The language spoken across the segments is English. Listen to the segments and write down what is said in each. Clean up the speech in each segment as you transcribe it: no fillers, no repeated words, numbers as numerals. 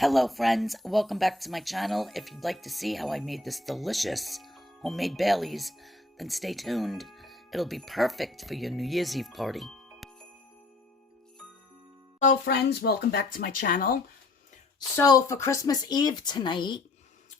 Hello friends, welcome back to my channel. If you'd like to see how I made this delicious homemade Baileys, then stay tuned. It'll be perfect for your New Year's Eve party. Hello friends, welcome back to my channel. So for Christmas Eve tonight,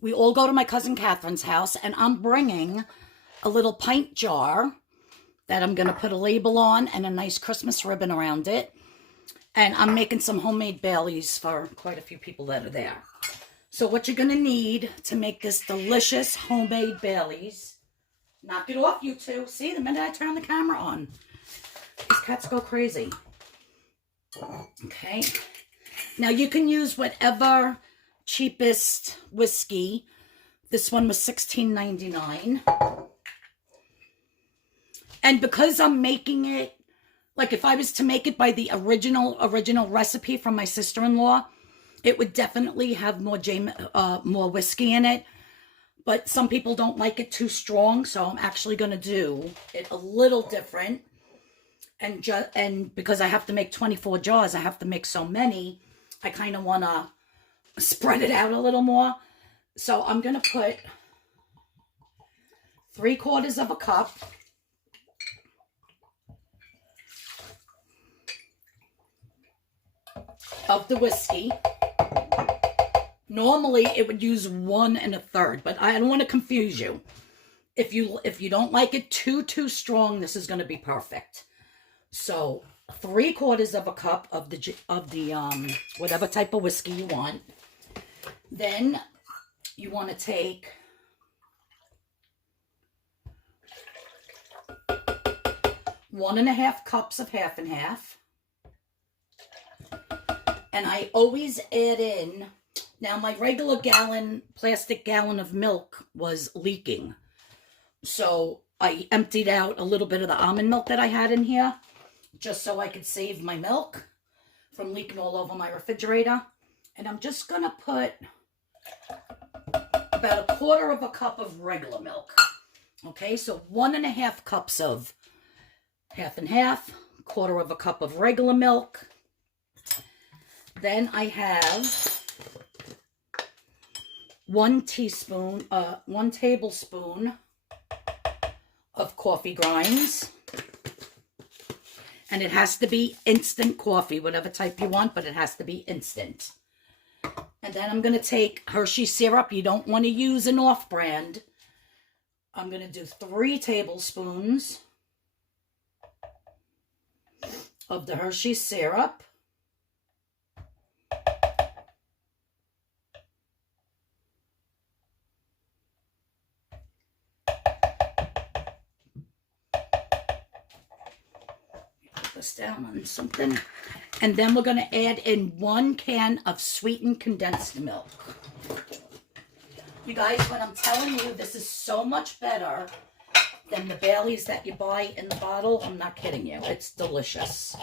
we all go to my cousin Catherine's house, and I'm bringing a little pint jar that I'm going to put a label on and a nice Christmas ribbon around it. And I'm making some homemade Baileys for quite a few people that are there. So what you're going to need to make this delicious homemade Baileys. Knock it off, you two. See, the minute I turn the camera on, these cats go crazy. Okay. Now you can use whatever cheapest whiskey. This one was $16.99. And because I'm making it, like if I was to make it by the original recipe from my sister-in-law, it would definitely have more whiskey in it. But some people don't like it too strong, so I'm actually going to do it a little different. And because I have to make 24 jars, I have to make so many, I kind of want to spread it out a little more. So I'm going to put 3/4 of a cup of the whiskey. Normally it would use 1 1/3, but I don't want to confuse you. If you don't like it too strong, this is going to be perfect. So 3/4 of a cup of the whatever type of whiskey you want. Then you want to take 1½ cups of half and half. And I always add in, now my regular plastic gallon of milk was leaking. So I emptied out a little bit of the almond milk that I had in here, just so I could save my milk from leaking all over my refrigerator. And I'm just going to put about 1/4 of a cup of regular milk. Okay, so 1½ cups of half and half, 1/4 of a cup of regular milk. Then I have 1 tablespoon of coffee grinds. And it has to be instant coffee, whatever type you want, but it has to be instant. And then I'm going to take Hershey syrup. You don't want to use an off-brand. I'm going to do 3 tablespoons of the Hershey syrup. This down on something, and then we're going to add in 1 can of sweetened condensed milk. You guys, when I'm telling you this is so much better than the Baileys that you buy in the bottle, I'm not kidding you. It's delicious.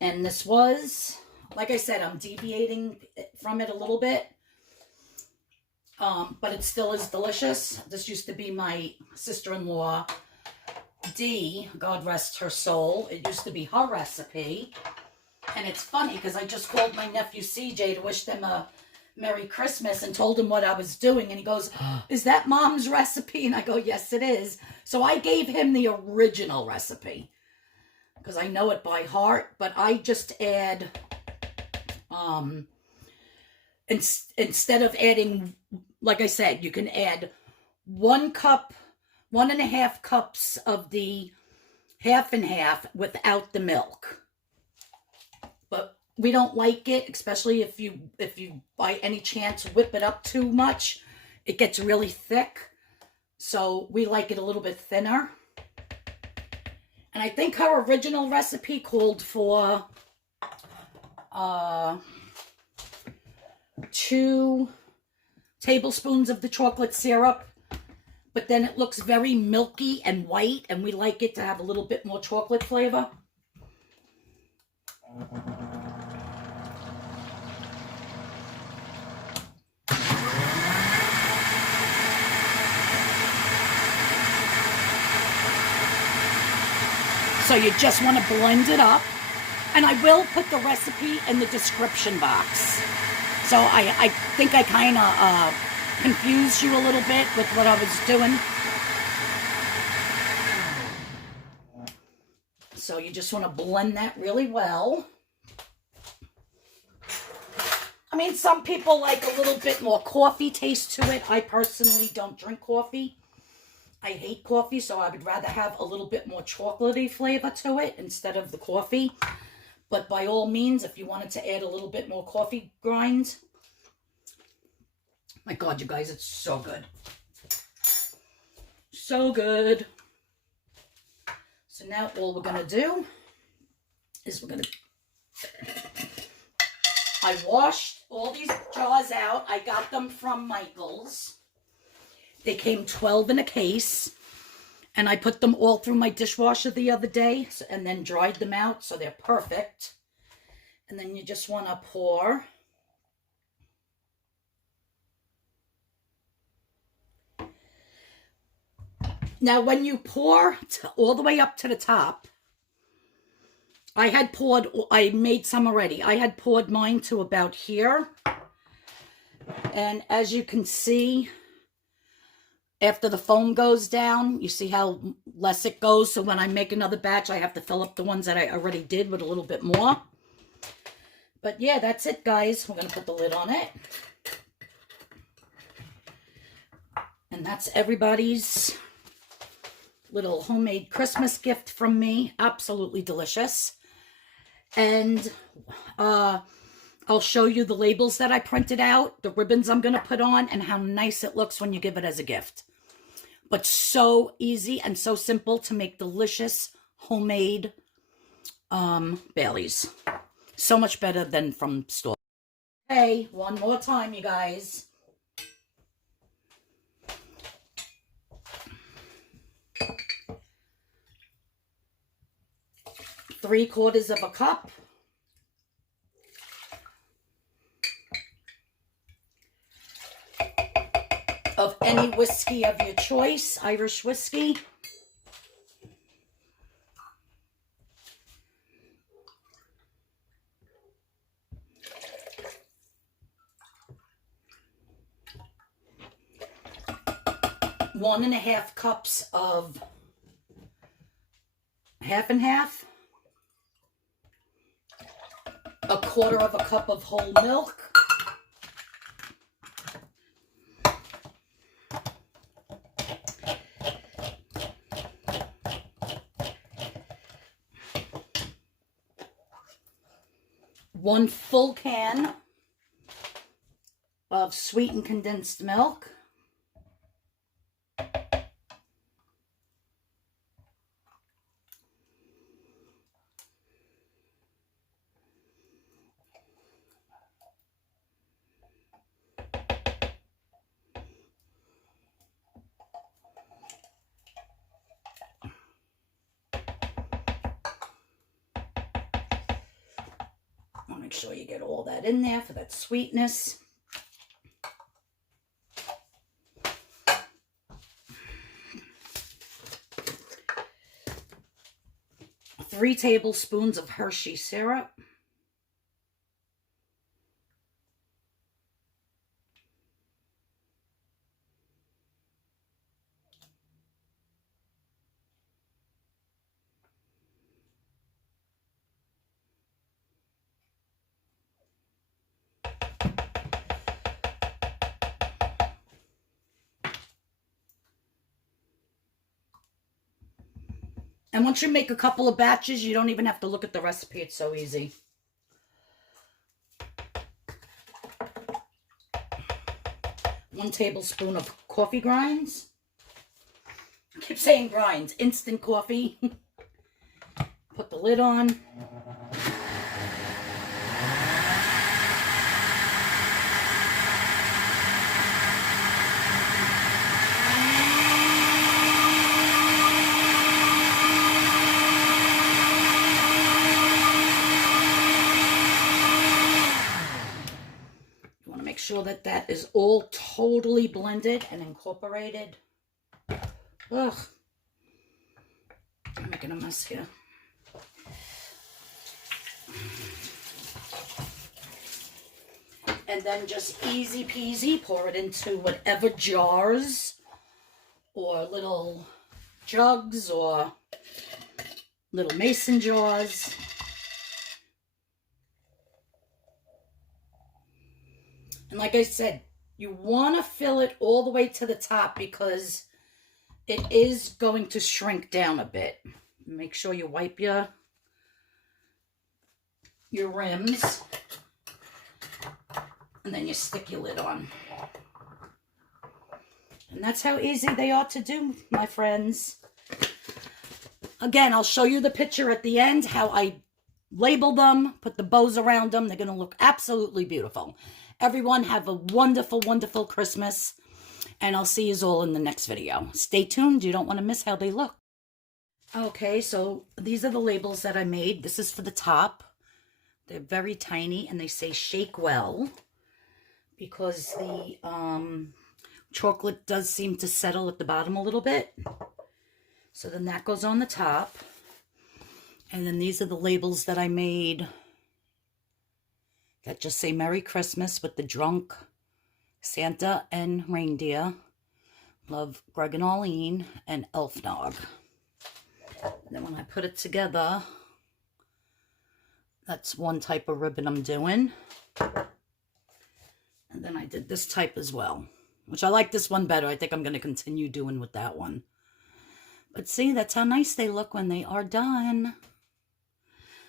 And this was, like I said, I'm deviating from it a little bit, but it still is delicious. This used to be my sister-in-law Dee, God rest her soul. It used to be her recipe. And it's funny because I just called my nephew CJ to wish them a Merry Christmas and told him what I was doing. And he goes, "Is that Mom's recipe?" And I go, "Yes, it is." So I gave him the original recipe because I know it by heart. But I just add, instead of adding, like I said, you can add 1 cup, 1½ cups of the half and half without the milk. But we don't like it, especially if you by any chance whip it up too much. It gets really thick. So we like it a little bit thinner. And I think her original recipe called for 2 tablespoons of the chocolate syrup. But then it looks very milky and white, and we like it to have a little bit more chocolate flavor. So you just want to blend it up. And I will put the recipe in the description box. So I think I kind of confused you a little bit with what I was doing. So you just want to blend that really well. I mean, some people like a little bit more coffee taste to it. I personally don't drink coffee. I hate coffee, so I would rather have a little bit more chocolatey flavor to it instead of the coffee. But by all means, if you wanted to add a little bit more coffee grind, my God, you guys, it's so good. So good. So now all we're going to do is we're going to... I washed all these jars out. I got them from Michael's. They came 12 in a case. And I put them all through my dishwasher the other day and then dried them out so they're perfect. And then you just want to pour. Now, when you pour all the way up to the top, I made some already. I had poured mine to about here. And as you can see, after the foam goes down, you see how less it goes. So when I make another batch, I have to fill up the ones that I already did with a little bit more. But yeah, that's it, guys. We're going to put the lid on it. And that's everybody's little homemade Christmas gift from me. Absolutely delicious. And I'll show you the labels that I printed out, the ribbons I'm going to put on, and how nice it looks when you give it as a gift. But so easy and so simple to make delicious homemade Baileys. So much better than from store. Hey, one more time, you guys. Three-quarters of a cup. Of any whiskey of your choice, Irish whiskey. One and a half cups of half and half. A quarter of a cup of whole milk. One full can of sweetened condensed milk. Make sure you get all that in there for that sweetness. Three tablespoons of Hershey syrup. And once you make a couple of batches, you don't even have to look at the recipe. It's so easy. One tablespoon of coffee grinds. I keep saying grinds. Instant coffee. Put the lid on. Make sure that that is all totally blended and incorporated. Ugh. I'm making a mess here. And then just easy peasy, pour it into whatever jars or little jugs or little mason jars. And like I said, you want to fill it all the way to the top because it is going to shrink down a bit. Make sure you wipe your rims. And then you stick your lid on. And that's how easy they are to do, my friends. Again, I'll show you the picture at the end, how I label them, put the bows around them. They're going to look absolutely beautiful. Everyone have a wonderful, wonderful Christmas. And I'll see you all in the next video. Stay tuned. You don't want to miss how they look. Okay, so these are the labels that I made. This is for the top. They're very tiny and they say shake well, because the chocolate does seem to settle at the bottom a little bit. So then that goes on the top. And then these are the labels that I made that just say Merry Christmas with the drunk Santa and reindeer. Love Greg and Arlene and Elf Nog. And then when I put it together, that's one type of ribbon I'm doing. And then I did this type as well, which I like this one better. I think I'm going to continue doing with that one. But see, that's how nice they look when they are done.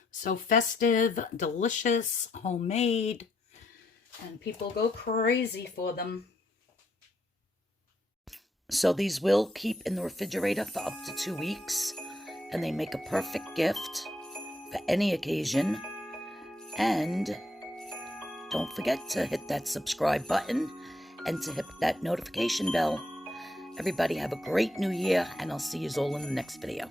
So festive, delicious, homemade, and people go crazy for them. So these will keep in the refrigerator for up to 2 weeks, and they make a perfect gift for any occasion. And don't forget to hit that subscribe button and to hit that notification bell. Everybody have a great new year, and I'll see you all in the next video.